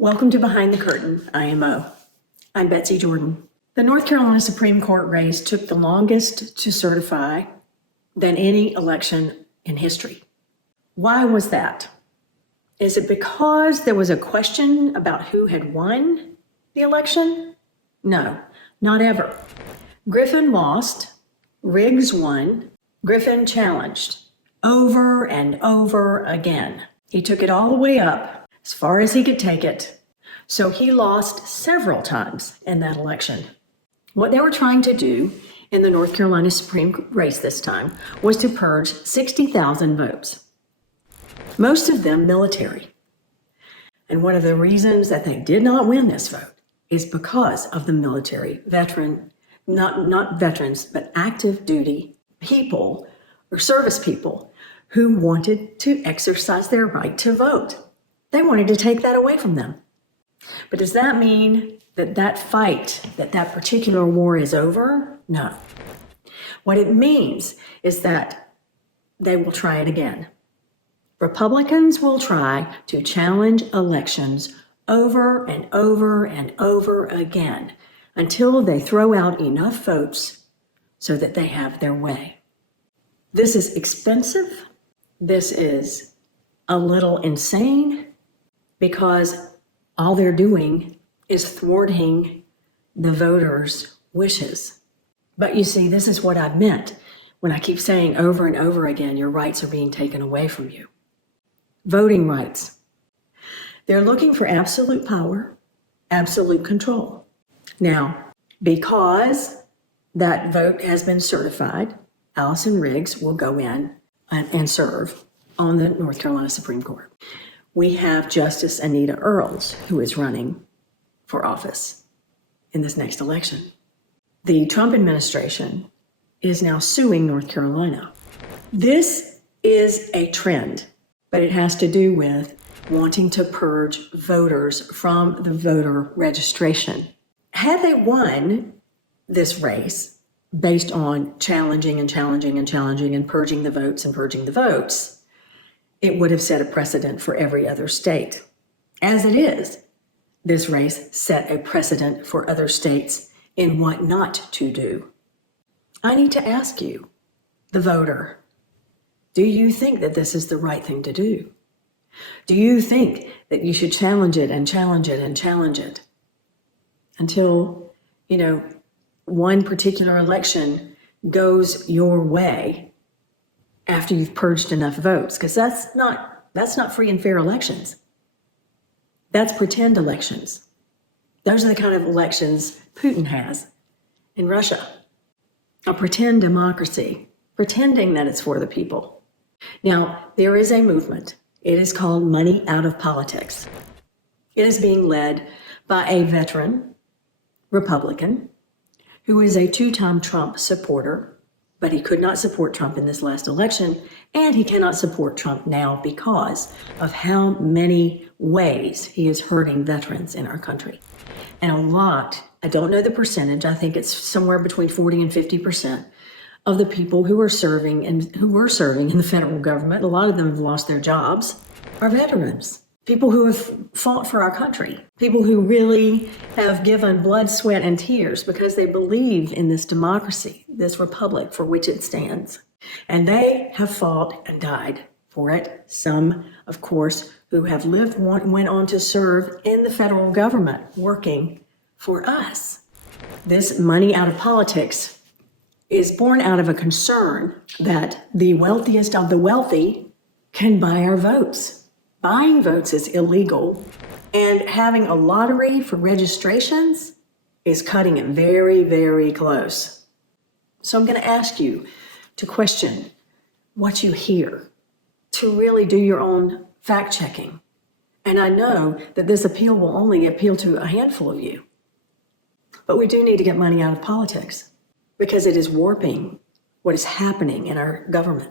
Welcome to Behind the Curtain, IMO. I'm Betsy Jordan. The North Carolina Supreme Court race took the longest to certify than any election in history. Why was that? Is it because there was a question about who had won the election? No, not ever. Griffin lost, Riggs won, Griffin challenged over and over again. He took it all the way up as far as he could take it. So he lost several times in that election. What they were trying to do in the North Carolina Supreme race this time was to purge 60,000 votes, most of them military. And one of the reasons that they did not win this vote is because of the military veteran, not veterans, but active duty people or service people who wanted to exercise their right to vote. They wanted to take that away from them. But does that mean that that fight, that particular war is over? No. What it means is that they will try it again. Republicans will try to challenge elections over and over and over again until they throw out enough votes so that they have their way. This is expensive. This is a little insane because all they're doing is thwarting the voters' wishes. But you see, this is what I meant when I keep saying over and over again, your rights are being taken away from you. Voting rights. They're looking for absolute power, absolute control. Now, because that vote has been certified, Allison Riggs will go in and serve on the North Carolina Supreme Court. We have Justice Anita Earls, who is running for office in this next election. The Trump administration is now suing North Carolina. This is a trend, but it has to do with wanting to purge voters from the voter registration. Had they won this race based on challenging and purging the votes, it would have set a precedent for every other state. As it is, this race set a precedent for other states in what not to do. I need to ask you, the voter, do you think that this is the right thing to do? Do you think that you should challenge it until, one particular election goes your way after you've purged enough votes? Because that's not free and fair elections. That's pretend elections. Those are the kind of elections Putin has in Russia. A pretend democracy, pretending that it's for the people. Now, there is a movement. It is called Money Out of Politics. It is being led by a veteran Republican who is a two-time Trump supporter, but he could not support Trump in this last election, and he cannot support Trump now because of how many ways he is hurting veterans in our country. And a lot, I don't know the percentage, I think it's somewhere between 40 and 50% of the people who were serving in the federal government, a lot of them have lost their jobs, are veterans. People who have fought for our country, people who really have given blood, sweat, and tears because they believe in this democracy, this republic for which it stands. And they have fought and died for it. Some, of course, who have lived, went on to serve in the federal government, working for us. This money out of politics is born out of a concern that the wealthiest of the wealthy can buy our votes. Buying votes is illegal, and having a lottery for registrations is cutting it very, very close. So I'm going to ask you to question what you hear, to really do your own fact checking. And I know that this appeal will only appeal to a handful of you, but we do need to get money out of politics because it is warping what is happening in our government.